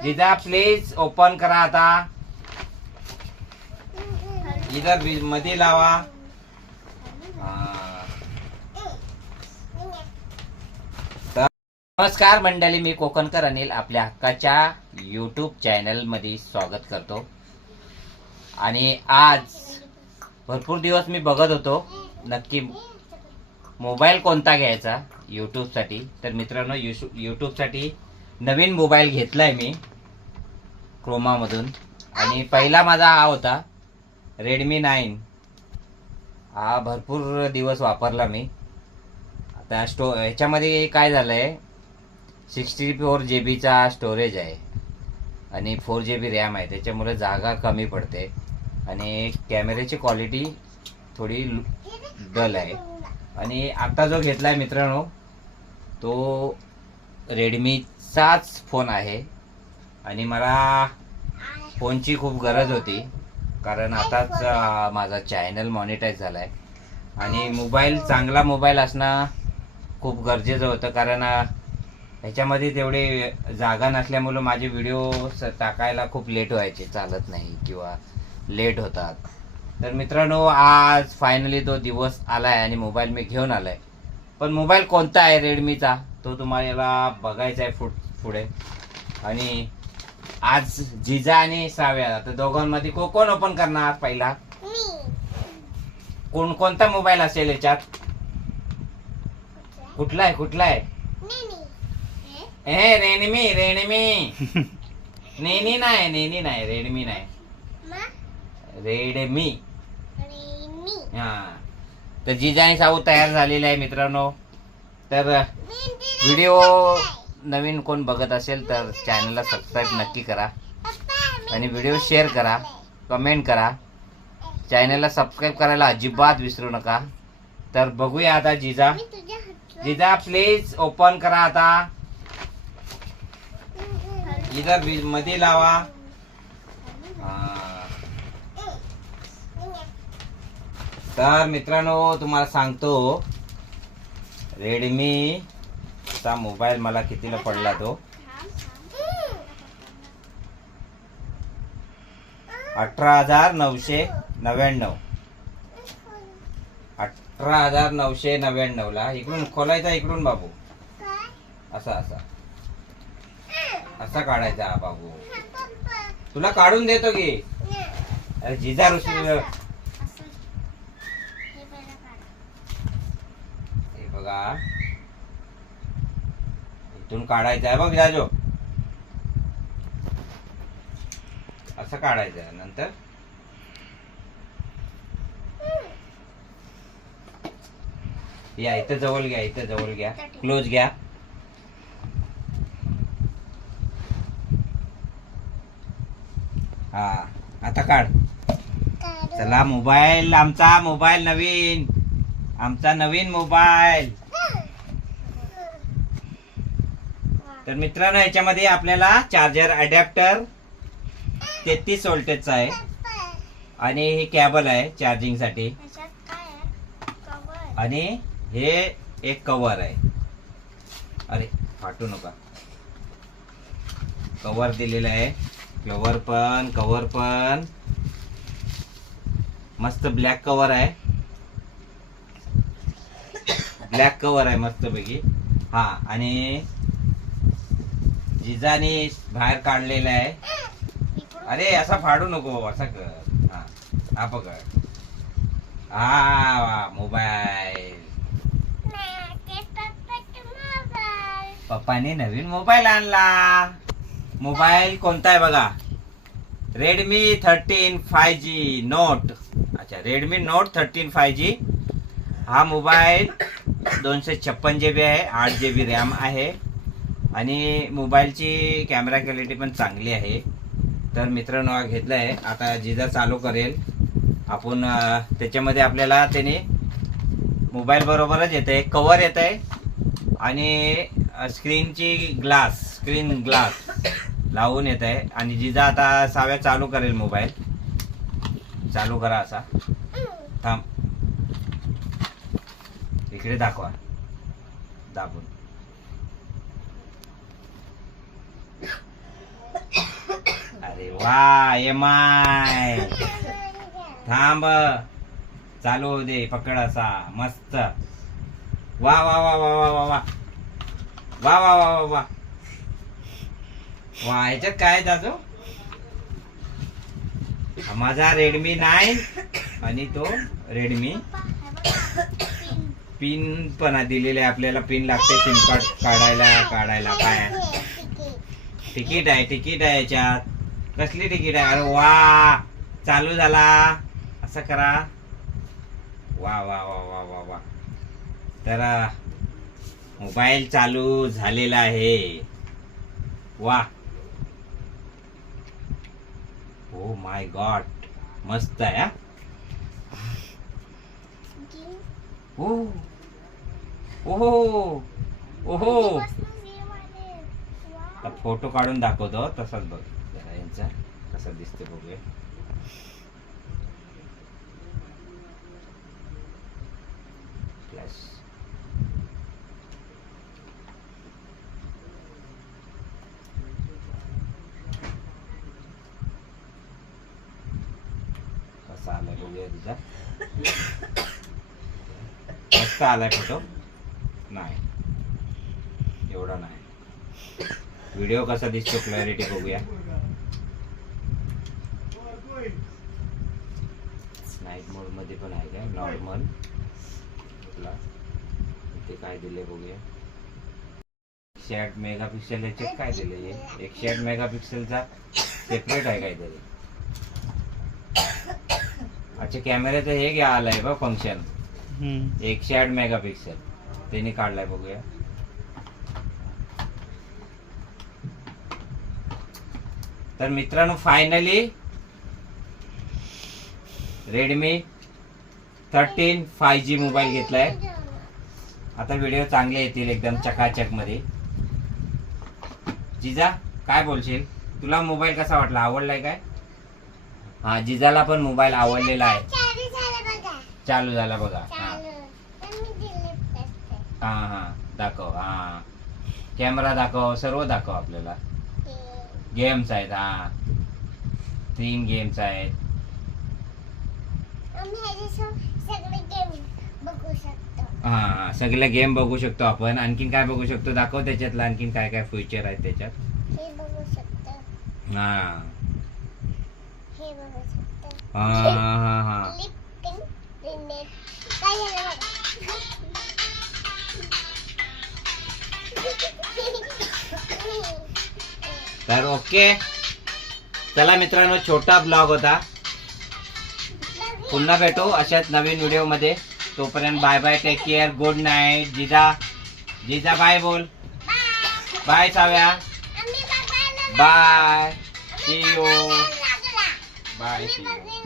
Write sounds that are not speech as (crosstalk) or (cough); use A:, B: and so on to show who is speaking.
A: Jija please open करा आता. इधर बी- मध्ये लावा. नमस्कार मंडळी मी कोकणकर अनिल आपल्या हक्काच्या यूट्यूब चॅनलमध्ये स्वागत करतो. आणि आज भरपूर दिवस मी बघत होतो. नक्की मोबाईल कोणता घ्यायचा? यूट्यूबसाठी तर मित्रांनो युशू यूट्यूबसाठी नवीन मोबाईल घेतलाय मी क्रोमामधून. आणि पहिला माझा हा होता रेडमी नाईन हा भरपूर दिवस वापरला मी. आता स्टो ह्याच्यामध्ये काय झालं आहे सिक्स्टी फोर जी बीचा स्टोरेज आहे. आणि फोर जी बी रॅम आहे त्याच्यामुळे जागा कमी पडते. आणि कॅमेऱ्याची क्वालिटी थोडी डल आहे. आणि आत्ता जो घेतला आहे मित्रांनो तो रेडमी रेडमीचाच फोन आहे. आणि मला फोनची खूप गरज होती. कारण आताच माझा चॅनल मॉनिटाईज झाला आहे आणि मोबाईल चांगला मोबाईल असणं खूप गरजेचं होतं. कारण ह्याच्यामध्ये तेवढे जागा नसल्यामुळं माझे व्हिडिओ टाकायला खूप लेट व्हायचे. चालत नाही किंवा लेट होतात. तर मित्रांनो आज फायनली तो दिवस आला आहे आणि मोबाईल मी घेऊन आलाय. पण मोबाईल कोणता आहे रेडमीचा? तो तुम्हाला बघायचा आहे फुट पुढे. आणि आज जिजा आणि साव्या तर दोघांमध्ये को कोण ओपन करणार पहिला? कोण कोणता मोबाईल असेल याच्यात? कुठला? आहे? कुठला आहे? ए? रेडमी रेडमी नेनी नाही नेनी नाही रेडमी नाही. रेडमी हा. तर जिजा आणि साऊ तयार झालेले आहे मित्रांनो. तर व्हिडिओ नवीन कोण बघत असेल तर चॅनलला सबस्क्राईब नक्की करा. आणि व्हिडिओ शेअर करा कमेंट करा. चॅनलला सबस्क्राईब करायला अजिबात विसरू नका. तर बघूया आता जिजा. जिजा प्लीज ओपन करा आता. इधर बी- मध्ये लावा हा. तर मित्रांनो तुम्हाला सांगतो रेडमी चा मोबाईल मला कितीला पडला तो? अठरा हजार नऊशे नव्याण्णव. अठरा हजार नऊशे नव्याण्णवला इकडून खोलायचा इकडून बाबू. असा असा. असा काढायचा बाबू. तुला काढून देतो की. अरे जिजा रुसली हे बघा. इथून काढायचं आहे बघ जाजो असं काढायचं आहे नंतर. या इथं जवळ घ्या इथं जवळ घ्या. क्लोज घ्या. हा आता काढ. चला मोबाईल आमचा मोबाईल नवीन. आमचा नवीन मोबाईल. तर मित्रांनो याच्यामध्ये आपल्याला चार्जर अडॅप्टर तेहतीस वोल्टेजचा आहे. आणि हे कॅबल आहे चार्जिंगसाठी आणि हे एक कवर आहे. अरे फाटू नका. कवर दिलेलं आहे. कवर पण कवर पण. मस्त ब्लॅक कवर आहे. ब्लॅक कवर आहे मस्तपैकी. हा आणि जिजाने बाहेर काढलेला आहे. अरे असा फाडू नको असा कर. हा हा पकड. हा मोबाईल. पप्पाने नवीन मोबाईल आणला. मोबाईल कोणता आहे बघा? Redmi thirteen five G note अच्छा Redmi note thirteen five G हा मोबाईल दोनशे छप्पन जी बी आहे आठ जी बी रॅम आहे. आणि मोबाईलची कॅमेरा क्वालिटी पण चांगली आहे. तर मित्रांनो हा घेतला आहे आता जिजा चालू करेल. आपण त्याच्यामध्ये आपल्याला त्याने मोबाईल बरोबरच येत आहे कवर येत आहे आणि स्क्रीनची ग्लास स्क्रीन ग्लास लावून येत आहे आणि जिजा आता साव्या चालू करेल मोबाईल. चालू करा असा. थांब. इकडे दाखवा. दाबून. वा एम आय थांब. चालू दे पकड असा. मस्त. वा वा वा वा वा वा वा. वा वा वा वा वा. वा ह्याच्यात काय दाजो? माझा रेडमी नाईन आणि तो रेडमी पिन पण दिलेले आहे आपल्याला. पिन लागते सिम कार्ड काढायला काढायला. काय? तिकीट आहे तिकीट आहे याच्यात. कसली तिकीट आहे? अरे वा! चालू झाला. असं करा. वा वा वा वा वा वा. तर मोबाईल चालू झालेला आहे. वा. ओ माय गॉड मस्त आहे हा. ओ ओहो ओहो. आता फोटो काढून दाखवतो तसाच बघ. जरा यांचा कसा दिसतो बघूया कसा आलाय बघूया तुझा. (coughs) मस्त आलाय फोटो नाही एवढा नाही व्हिडिओ कसा दिसतो क्लॅरिटी बघूया. नाईट मोडमध्ये पण आहे काय? नॉर्मल इथे काय दिले बघूया. एकशे आठ मेगा पिक्सल याच्यात काय दिले हे? एकशे आठ मेगा पिक्सेलचा सेपरेट आहे काहीतरी. अच्छा कॅमेऱ्याचं हे घ्या आलंय बघ फंक्शन एकशे आठ मेगा पिक्सल त्याने काढलाय बघूया. तर मित्रांनो finally Redmi thirteen five G mobile घेतलाय. आता व्हिडिओ चांगले येतील एकदम चकाचकमध्ये. जिजा काय बोलशील? तुला मोबाईल कसा वाटला? आवडलाय काय? हा जिजाला पण मोबाईल आवडलेला आहे. चालू झाला बघा. हा. हा हा. दाखव. हा. कॅमेरा दाखव. सर्व दाखव आपल्याला. गेम्स आहेत हा. तीन गेम्स आहेत. हा सगळे गेम बघू शकतो. आपण. आणखीन काय बघू शकतो? दाखव त्याच्यातलं आणखीन काय काय फ्युचर आहेत त्याच्यात. हा हा. तर ओके. चला मित्रांनो छोटा ब्लॉग होता. पुन्हा भेटू अशाच नवीन व्हिडिओमध्ये तोपर्यंत bye bye take care good night जिजा. जिजा बाय बोल. Bye साव्या. Bye see you bye see you